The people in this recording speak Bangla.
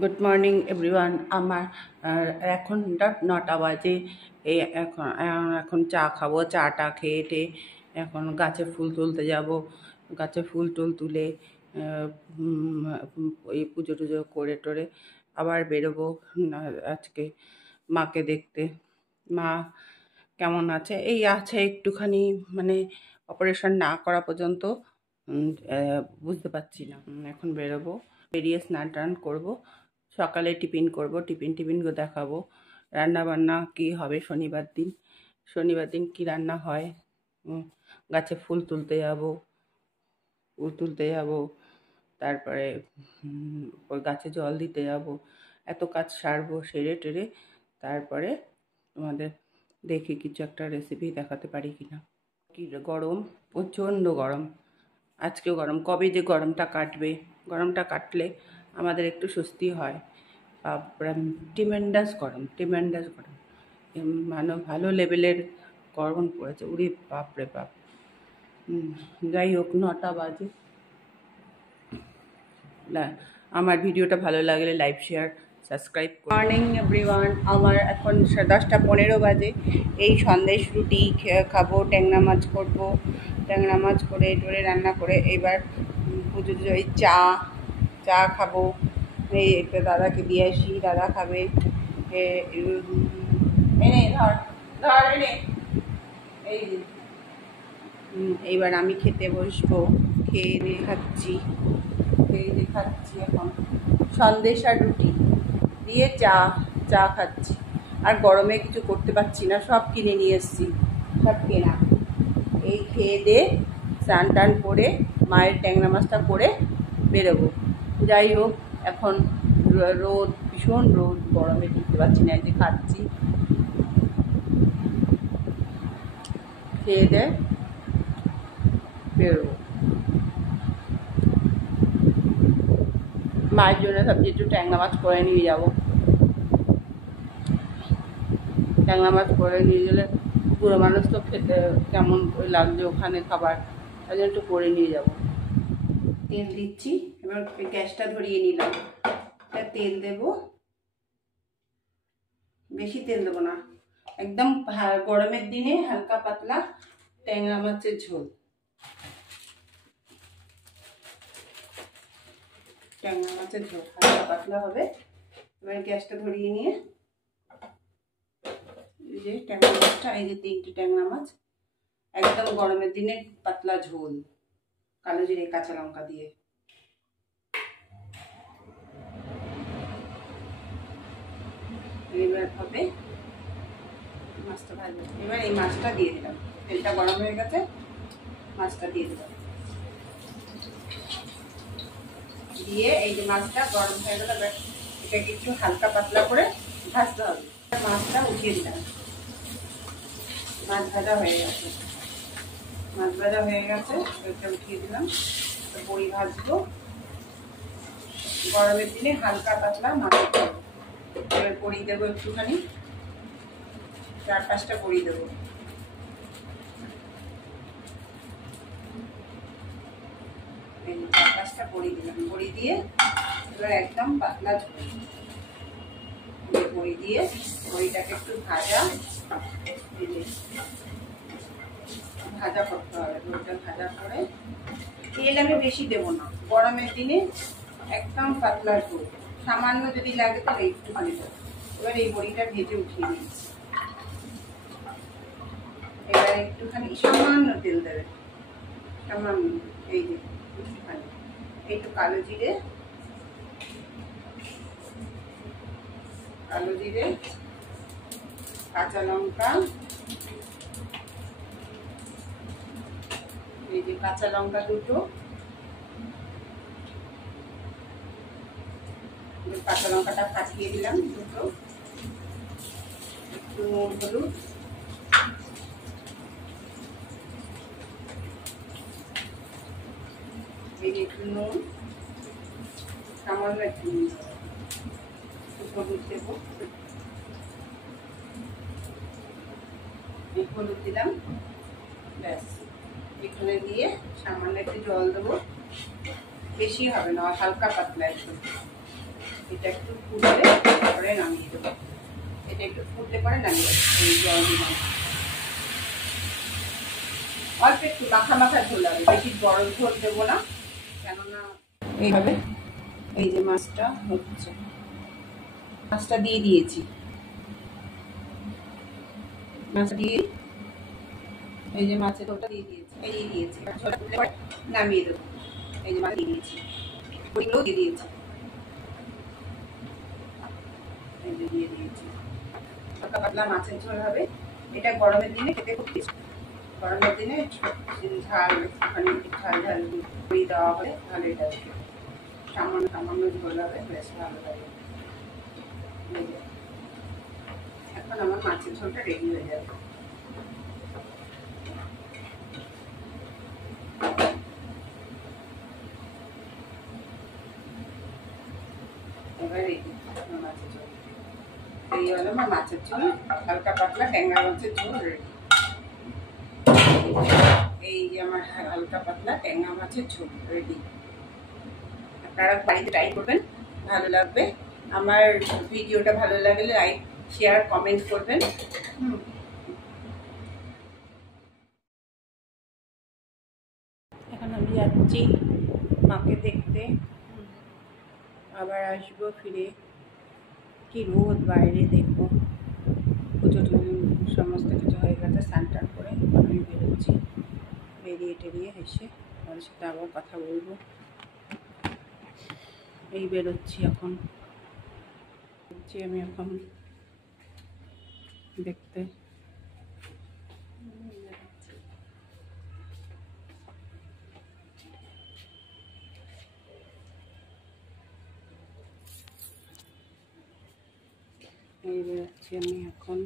Good morning everyone. আমার এখন রাত 9টা বাজে। এই এখন চা খাবো। চাটা খেয়ে টেয়ে এখন গাছে ফুল তুলতে যাব। গাছে ফুল টুল তুলে এই পুজো টুজো করে টোরে আবার বেরোবো আজকে মাকে দেখতে। মা কেমন আছে? এই আছে একটুখানি, মানে অপারেশন না করা পর্যন্ত বুঝতে পারছি না। এখন বেরোবো, বেরিয়ে স্নান টান করবো, সকালে টিফিন করব, টিফিনগুলো দেখাবো। রান্না বান্না কি হবে শনিবার দিন কি রান্না হয়। গাছে ফুল তুলতে যাব, তারপরে ওই গাছে জল দিতে যাব। এত কাজ সারবো, সেরে টেরে তারপরে তোমাদের দেখি কিছু একটা রেসিপি দেখাতে পারি কিনা। কি গরম, প্রচণ্ড গরম। আজকেও গরম। কবে যে গরমটা কাটবে, গরমটা কাটলে আমাদের একটু স্বস্তি হয়। টিমেন্ডাস গরম। মানে ভালো লেভেলের গরম পড়েছে। উরি বাপরে বাপ। যাই হোক, 9টা বাজে। না, আমার ভিডিওটা ভালো লাগলে like share subscribe. Morning everyone. আমার এখন 10টা 15 বাজে। এই সন্দেশ রুটি খাবো, ট্যাংরা মাছ করবো। ট্যাংরা মাছ করে টোরে রান্না করে এবার পুজো ওই চা খাবো। এই একটা দাদাকে দিয়ে আসি, দাদা খাবে। এনে ধর ধর এনে এই যে এইবার আমি খেতে বসবো। খেয়ে দেখাচ্ছি এখন সন্দেশ আর রুটি দিয়ে চা খাচ্ছি। আর গরমে কিছু করতে পারছি না, সব কিনে নিয়ে এসেছি, সব কেনা। এই খেয়ে দিয়ে স্নান টান করে মায়ের ট্যাংরা মাছটা করে বেরোবো। যাই হোক, এখন রোদ, ভীষণ রোদ, গরমে টিকতে পারছি না। এই যে খাচ্ছি, খেয়ে দিয়ে বেরোবো। মায়ের জন্য সবজি একটু ট্যাংরা মাছ করে নিয়ে যাবো। ট্যাংরা মাছ করে নিয়ে গেলে বুড়ো মানুষ তো খেতে কেমন লাগছে ওখানে খাবার, তাই জন্য একটু করে নিয়ে যাব। তেল দিচ্ছি, এবার গ্যাসটা ধরিয়ে নিলাম। তেল দেব, বেশি তেল দেবো না, একদম গরমের দিনে হালকা পাতলা ট্যাংরা মাছের ঝোল। হালকা পাতলা হবে। এবার গ্যাসটা ধরিয়ে নিয়ে এই যে ট্যাংরা মাছটা, এই যে 3টে ট্যাংরা মাছ, একদম গরমের দিনে পাতলা ঝোল, কালো জিরে কাঁচা লঙ্কা দিয়ে। এবার হবে মাছটা ভাজবো। এবার এই মাছটা দিয়ে দিলাম, তেলটা গরম হয়ে গেছে, মাছটা দিয়ে দিলাম। দিয়ে এই যে মাছটা গরম হয়ে গেল, এটাকে একটু হালকা পাতলা করে ভাজতে হবে। মাছটা উঠিয়ে দিলাম। মাছ ভাজা হয়ে গেছে, এটা উঠিয়ে দিলাম। বড়ি ভাজবো, গরমের দিনে হালকা পাতলা মাছ। এবার বড়ি দেবো একটুখানি, 4-5টা বড়ি দেবো। এই 4-5টা বড়ি দিলাম। বড়ি দিয়ে এবার একদম পাতলা ঝোল। বড়ি দিয়ে বড়িটাকে একটু ভাজা করতে হবে। বড়িটা ভাজা করে তেল আমি বেশি দেবো না, গরমের দিনে একদম পাতলা ঝোল। সামান্য যদি লাগে তাহলে একটুখানি দেবো। এবার এই বড়িটা ভেজে উঠিয়ে নিচ্ছি। এবার একটুখানি সামান্য তেল দেবে, সামান্য, এই যে একটুখানি, একটু কালো জিরে, কাঁচা লঙ্কা, এই যে কাঁচা লঙ্কা দুটো, কাঁচা লঙ্কাটা ফাটিয়ে দিলাম দুটো, একটু নুন হলুদ, এই যে একটু নুন, সামান্য একটু নুন, হলুদ দেবো, হলুদ দিলাম, ব্যাস। এখানে দিয়ে সামান্য একটু জল দেবো, বেশি হবে না, হালকা পাতলা একটু। এটা একটু ফুটলে পরে নামিয়ে দেবো। এটা একটু ফুটলে পরে নামিয়ে দেবো। এই জল দিলাম, অল্প একটু মাখা মাখা ঝোল হবে, বেশি বড় ঝোল দেবো না, কেননা এইভাবে। এই যে মাছটা হচ্ছে, মাছটা দিয়ে দিয়েছি, মাছ দিয়ে এই যে মাছের ঝোলটা দিয়ে দিয়েছি, এই দিয়ে দিয়েছি, ঝোলটা ফুটলে পরে নামিয়ে দেবো। এই যে মাছ দিয়ে দিয়েছি, ওইগুলোও দিয়ে দিয়েছি, এই যে দিয়ে দিয়েছি। হালকা পাতলা মাছের ঝোল হবে। এটা গরমের দিনে খেতে খুব টেস্টি। গরমের দিনে ঝাল একটুখানি ঝাল ঝাল করে দেওয়া হয়, তাহলে এটা সামান্য সামান্য ঝোল হবে, বেশ ভালো লাগে। এখন আমার মাছের ঝোলটা রেডি হয়ে যাবে। এবার রেডি মাছের ঝোল, এই হলো আমার মাছের ঝোল, হালকা পাতলা ট্যাংরা মাছের ঝোল রেডি। এই যে আমার হালকা পাতলা ট্যাংরা মাছের ঝোল রেডি। আপনারা বাড়িতে ট্রাই করবেন, ভালো লাগবে। আমার ভিডিওটা ভালো লাগলে লাইক শেয়ার কমেন্ট করবেন। এখন আমি যাচ্ছি মাকে দেখতে, আবার আসবো ফিরে। কি রোদ বাইরে, দেখবো পুজো সমস্ত কিছু হয়ে গেছে, স্নান টান করে আমি বেরোচ্ছি। বেরিয়ে টেরিয়ে এসে ওদের সাথে আবার কথা বলবো। এই বেরোচ্ছি এখন, আমি এখন দেখতে। এই বেরোচ্ছি আমি এখন।